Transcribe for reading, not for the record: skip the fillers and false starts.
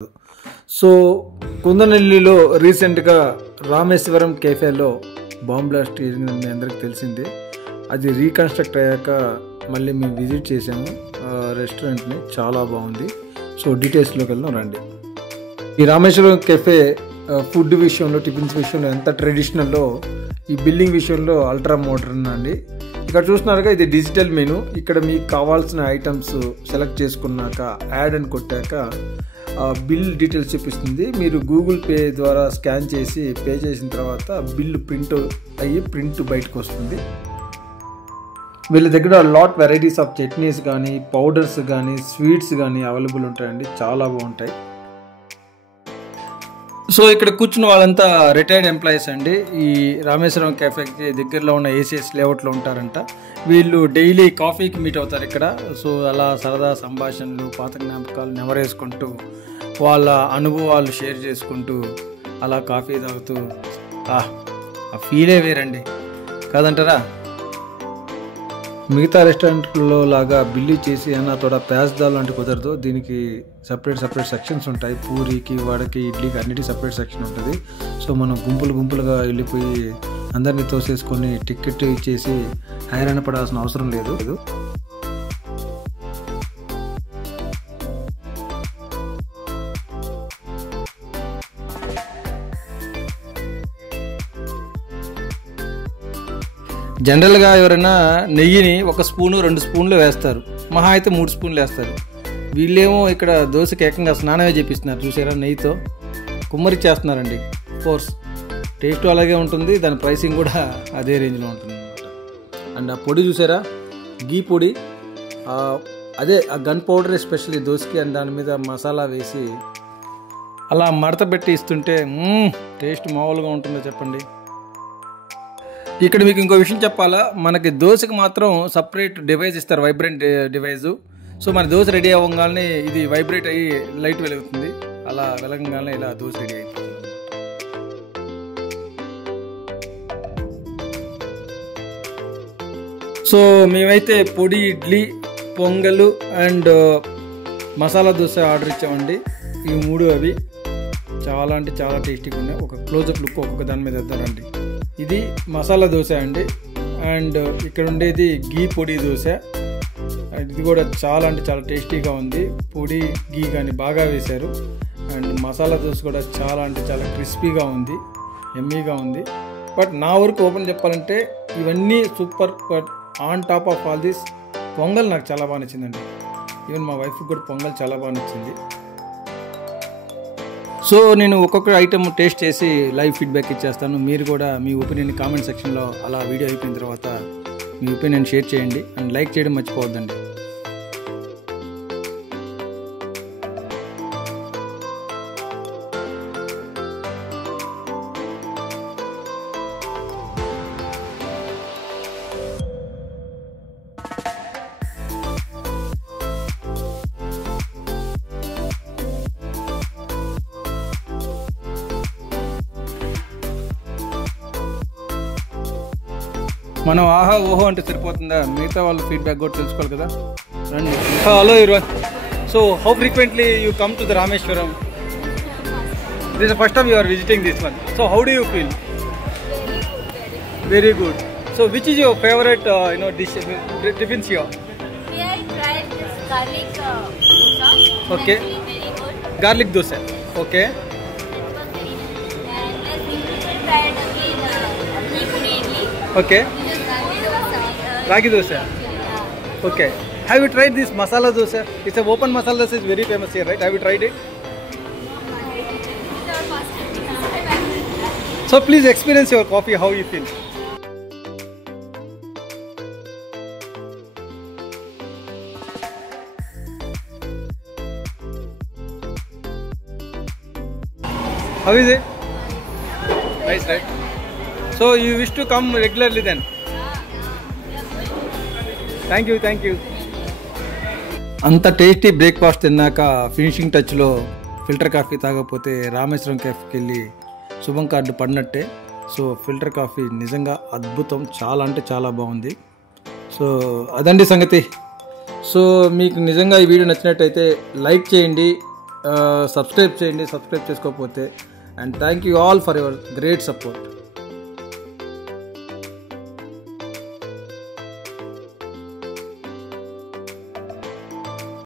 So కుందనల్లిలో రీసెంట్గా Rameswaram కేఫేలో bomb blast జరిగింది మీ అందరికి తెలిసిందే. అది రీకన్స్ట్రక్ట్ అయ్యాక మళ్ళీ మేము విజిట్ చేసాము రెస్టారెంట్ని, చాలా బాగుంది. సో డీటెయిల్స్లోకి వెళ్దాం రండి. ఈ రామేశ్వరం కెఫే ఫుడ్ విషయంలో, టిఫిన్స్ విషయంలో ఎంత ట్రెడిషనల్లో, ఈ బిల్డింగ్ విషయంలో అల్ట్రా మోడర్న్ అండి. ఇక్కడ చూస్తున్నారుగా, ఇది డిజిటల్ మెనూ. ఇక్కడ మీకు కావాల్సిన ఐటమ్స్ సెలెక్ట్ చేసుకున్నాక యాడ్ అని కొట్టాక బిల్ డీటెయిల్స్ చూపిస్తుంది. మీరు గూగుల్ పే ద్వారా స్కాన్ చేసి పే చేసిన తర్వాత బిల్లు ప్రింట్ అయ్యి ప్రింట్ బయటకు వస్తుంది. వీళ్ళ దగ్గర లాట్ వెరైటీస్ ఆఫ్ చట్నీస్ కానీ, పౌడర్స్ కానీ, స్వీట్స్ కానీ అవైలబుల్ ఉంటాయండి, చాలా బాగుంటాయి. సో ఇక్కడ కూర్చున్న వాళ్ళంతా రిటైర్డ్ ఎంప్లాయీస్ అండి. ఈ రామేశ్వరం కెఫేకి దగ్గరలో ఉన్న ఏసీఎస్ లేఅవుట్లో ఉంటారంట. వీళ్ళు డైలీ కాఫీకి మీట్ అవుతారు ఇక్కడ. సో అలా సరదా సంభాషణలు, పాత జ్ఞాపకాలు నెమరేసుకుంటూ, వాళ్ళ అనుభవాలు షేర్ చేసుకుంటూ అలా కాఫీ తాగుతూ ఆ ఫీలే వేరండి, కాదంటారా? మిగతా రెస్టారెంట్లో లాగా బిల్లు చేసి అన్న తోడ ప్యాజ్దాల్ లాంటి కుదరదు. దీనికి సపరేట్ సెక్షన్స్ ఉంటాయి. పూరికి, వడకి, ఇడ్లీకి అన్నిటికీ సపరేట్ సెక్షన్ ఉంటుంది. సో మనం గుంపులుగా వెళ్ళిపోయి అందరినీ తోసేసుకొని టికెట్ ఇచ్చేసి హైరాణ పడాల్సిన అవసరం లేదు. జనరల్గా ఎవరైనా నెయ్యిని 1 స్పూను 2 స్పూన్లు వేస్తారు, మహా అయితే 3 స్పూన్లు వేస్తారు. వీళ్ళేమో ఇక్కడ దోశకి ఏకంగా స్నానమే చేపిస్తున్నారు. చూసారా, నెయ్యితో కుమ్మరిచ్చేస్తున్నారండి. ఫోర్స్ టేస్ట్ అలాగే ఉంటుంది, దాని ప్రైసింగ్ కూడా అదే రేంజ్లో ఉంటుంది అనమాట. అండ్ ఆ పొడి చూసారా, గీ పొడి, అదే ఆ గన్ పౌడర్ ఎస్పెషల్లీ దోశకి. అండ్ దాని మీద మసాలా వేసి అలా మడత పెట్టి ఇస్తుంటే టేస్ట్ మామూలుగా ఉంటుందో చెప్పండి. ఇక్కడ మీకు ఇంకో విషయం చెప్పాలా, మనకి దోశకి మాత్రం సపరేట్ డివైస్ ఇస్తారు, వైబ్రెంట్ డివైజు. సో మన దోశ రెడీ అవ్వగానే ఇది వైబ్రేట్ అయ్యి లైట్ వెలుగుతుంది. అలా వెలగగానే ఇలా దోశ రెడీ అయిపోతుంది. సో మేమైతే పొడి ఇడ్లీ, పొంగలు అండ్ మసాలా దోశ ఆర్డర్ ఇచ్చామండి. ఈ 3 అవి చాలా అంటే చాలా టేస్టీగా ఉన్నాయి. ఒక క్లోజప్ లుక్ ఒక్కొక్క దాని మీద ఇద్దారండి. ఇది మసాలా దోశ అండి. అండ్ ఇక్కడ ఉండేది గీ పొడి దోశ. ఇది కూడా చాలా అంటే చాలా టేస్టీగా ఉంది. పొడి గీ కానీ బాగా వేశారు. అండ్ మసాలా దోశ కూడా చాలా అంటే చాలా క్రిస్పీగా ఉంది, ఎమ్మీగా ఉంది. బట్ నా వరకు ఓపెన్ చెప్పాలంటే ఇవన్నీ super. But on top of all this pongal నాకు చాలా బాగా నచ్చిందండి. ఈవెన్ మా వైఫ్కి కూడా పొంగల్ చాలా బాగా నచ్చింది. సో నేను ఒక్కొక్క ఐటమ్ టేస్ట్ చేసి లైవ్ ఫీడ్బ్యాక్ ఇచ్చేస్తాను. మీరు కూడా మీ ఒపీనియన్ కామెంట్ సెక్షన్లో అలా వీడియో అయిపోయిన తర్వాత మీ ఒపీనియన్ షేర్ చేయండి. అండ్ లైక్ చేయడం మర్చిపోవద్దండి. మనం ఆహా ఓహో అంటే సరిపోతుందా, మిగతా వాళ్ళ ఫీడ్బ్యాక్ కూడా తెలుసుకోవాలి కదా. రండి. Hello everyone. So how frequently you come to the Rameswaram? This is the first time you are visiting this one. So how do you feel? Very good. So which is your favourite dish, tiffins here? Okay, garlic dosa. Okay. Okay, ragi dosa. Okay, have you tried this masala dosa? It's a open masala dosa, is very famous here, right? Have you tried it? So please experience your coffee, how you feel. How is it? Nice, right? So you wish to come regularly then? Thank you. అంత tasty breakfast తిన్నాక finishing టచ్లో filter coffee తాగకపోతే రామేశ్వరం కేఫ్కి వెళ్ళి శుభం card పడినట్టే. So filter coffee నిజంగా అద్భుతం, చాలా అంటే చాలా బాగుంది. సో అదండి సంగతి. సో మీకు నిజంగా ఈ వీడియో నచ్చినట్టయితే లైక్ చేయండి, సబ్స్క్రైబ్ చేయండి సబ్స్క్రైబ్ చేసుకోకపోతే. And thank you all for your great support.